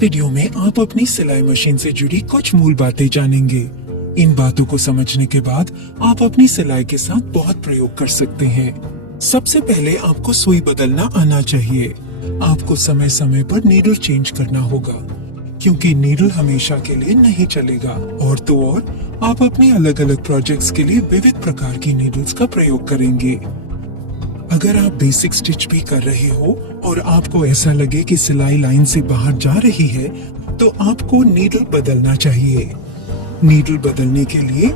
Video में आप अपनी सिलाई मशीन से जुड़ी कुछ मूल बातें जानेंगे। इन बातों को समझने के बाद आप अपनी सिलाई के साथ बहुत प्रयोग कर सकते हैं। सबसे पहले आपको सुई बदलना आना चाहिए। आपको समय समय पर नीडल चेंज करना होगा, क्योंकि नीडल हमेशा के लिए नहीं चलेगा। और तो और आप अपने अलग अलग प्रोजेक्ट्स के लिए विविध प्रकार की नीडल्स का प्रयोग करेंगे। अगर आप बेसिक स्टिच भी कर रहे हो और आपको ऐसा लगे कि सिलाई लाइन से बाहर जा रही है, तो आपको नीडल बदलना चाहिए। नीडल बदलने के लिए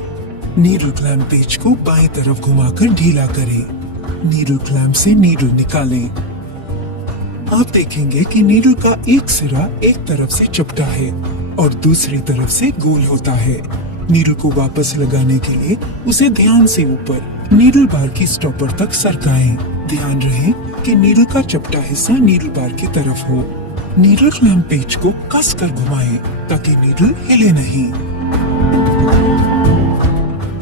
नीडल क्लैंप पेज को बाएं तरफ घुमाकर ढीला करें। नीडल क्लैंप से नीडल निकालें। आप देखेंगे कि नीडल का एक सिरा एक तरफ से चपटा है और दूसरी तरफ से गोल होता है। नीडल को वापस लगाने के लिए उसे ध्यान से ऊपर नीडल बार की स्टॉपर तक सरकाएं। ध्यान रहे कि नीडल का चपटा हिस्सा नीडल बार की तरफ हो। नीडल क्लैंप पेज को कस कर घुमाएं ताकि नीडल हिले नहीं।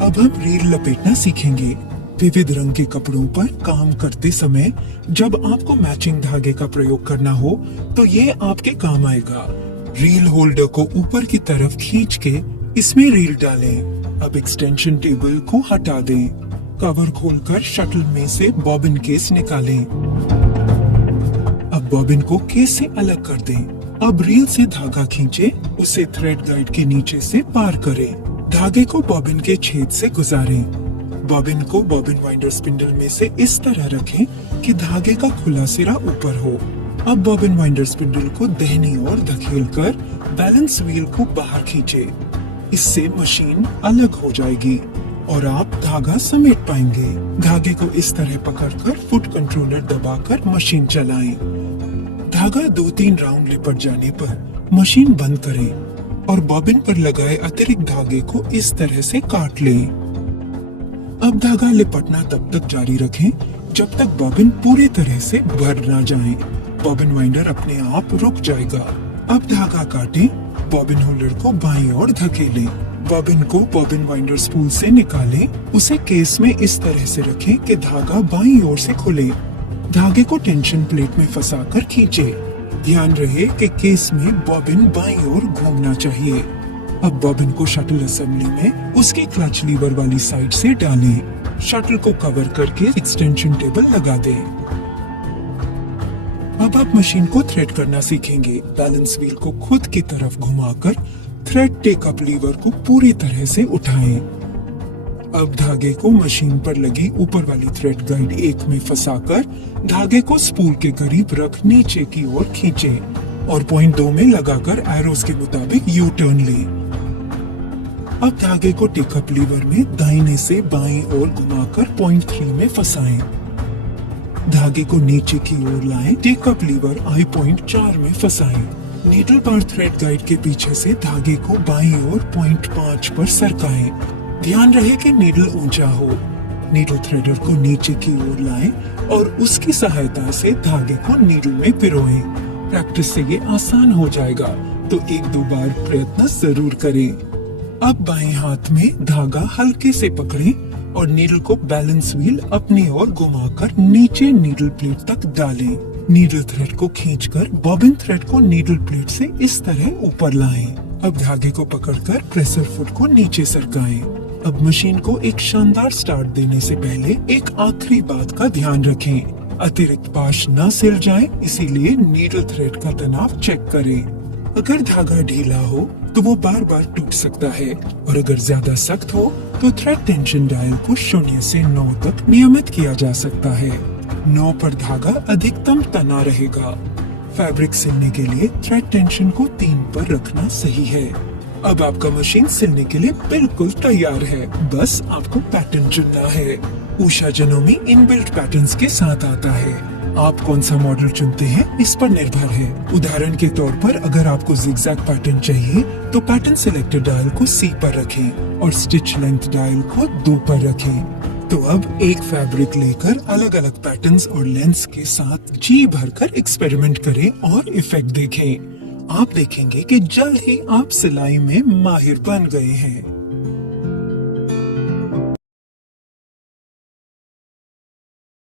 अब हम रील लपेटना सीखेंगे। विविध रंग के कपड़ों पर काम करते समय जब आपको मैचिंग धागे का प्रयोग करना हो, तो ये आपके काम आएगा। रील होल्डर को ऊपर की तरफ खींच के इसमें रील डालें। अब एक्सटेंशन टेबल को हटा दें। कवर खोलकर शटल में से बॉबिन केस निकालें। अब बॉबिन को केस से अलग कर दें। अब रील से धागा खींचे, उसे थ्रेड गाइड के नीचे से पार करें। धागे को बॉबिन के छेद से गुजारें। बॉबिन को बॉबिन वाइंडर स्पिंडल में से इस तरह रखें कि धागे का खुला सिरा ऊपर हो। अब बॉबिन वाइंडर स्पिंडल को दाहिनी ओर धकेलकर बैलेंस व्हील को बाहर खींचे। इससे मशीन अलग हो जाएगी और आप धागा समेट पाएंगे। धागे को इस तरह पकड़कर फुट कंट्रोलर दबाकर मशीन चलाएं। धागा 2-3 राउंड लिपट जाने पर मशीन बंद करें और बॉबिन पर लगाए अतिरिक्त धागे को इस तरह से काट लें। अब धागा लिपटना तब तक जारी रखें जब तक बॉबिन पूरी तरह से भर न जाए। बॉबिन वाइंडर अपने आप रुक जाएगा। अब धागा काटें। बॉबिन होल्डर को बाईं ओर धकेलें। बॉबिन को बॉबिन वाइंडर स्पूल से निकालें। उसे केस में इस तरह से रखें कि धागा बाईं ओर से खुले। धागे को टेंशन प्लेट में फंसाकर खींचे। ध्यान रहे कि केस में बॉबिन बाईं ओर घूमना चाहिए। अब बॉबिन को शटल असेंबली में उसके क्लच लीवर वाली साइड से डालें। शटल को कवर करके एक्सटेंशन टेबल लगा दें। अब आप मशीन को थ्रेड करना सीखेंगे। बैलेंस व्हील को खुद की तरफ घुमाकर थ्रेड टेकअप लीवर को पूरी तरह से उठाएं। अब धागे को मशीन पर लगी ऊपर वाली थ्रेड गाइड 1 में फंसाकर धागे को स्पूल के करीब रख नीचे की ओर खींचें और पॉइंट 2 में लगाकर एरोस के मुताबिक यू टर्न लें। अब धागे को टेकअप लीवर में दाहिने से बाईं ओर घुमाकर पॉइंट 3 में फंसाएं। धागे को नीचे की ओर लाएं। टेकअप लीवर आई पॉइंट 4 में फंसाएं। नीडल बार थ्रेड गाइड के पीछे से धागे को बाईं ओर पॉइंट 5 पर सरकाएं। ध्यान रहे कि नीडल ऊंचा हो। नीडल थ्रेडर को नीचे की ओर लाएं और उसकी सहायता से धागे को नीडल में पिरोएं। प्रैक्टिस से ये आसान हो जाएगा, तो 1-2 बार प्रयत्न जरूर करें। अब बाएं हाथ में धागा हल्के से पकड़ें और नीडल को बैलेंस व्हील अपनी ओर घुमाकर नीचे नीडल प्लेट तक डालें। नीडल थ्रेड को खींचकर बॉबिन थ्रेड को नीडल प्लेट से इस तरह ऊपर लाएं। अब धागे को पकड़कर प्रेसर फुट को नीचे सरकाएं। अब मशीन को एक शानदार स्टार्ट देने से पहले एक आखिरी बात का ध्यान रखें। अतिरिक्त पाश न सिल जाए, इसीलिए नीडल थ्रेड का तनाव चेक करें। अगर धागा ढीला हो तो वो बार बार टूट सकता है, और अगर ज्यादा सख्त हो तो थ्रेड टेंशन डायल को 0 से 9 तक नियमित किया जा सकता है। 9 पर धागा अधिकतम तना रहेगा। फैब्रिक सिलने के लिए थ्रेड टेंशन को 3 पर रखना सही है। अब आपका मशीन सिलने के लिए बिल्कुल तैयार है। बस आपको पैटर्न चुनना है। उषा जनोमी इनबिल्ट पैटर्न्स के साथ आता है। आप कौन सा मॉडल चुनते हैं इस पर निर्भर है। उदाहरण के तौर पर अगर आपको जिगजैग पैटर्न चाहिए तो पैटर्न सिलेक्टर डायल को C पर रखें और स्टिच लेंथ डायल को 2 पर रखें। तो अब एक फैब्रिक लेकर अलग अलग पैटर्न्स और लेंथ्स के साथ जी भरकर एक्सपेरिमेंट करें और इफेक्ट देखें। आप देखेंगे कि जल्द ही आप सिलाई में माहिर बन गए हैं।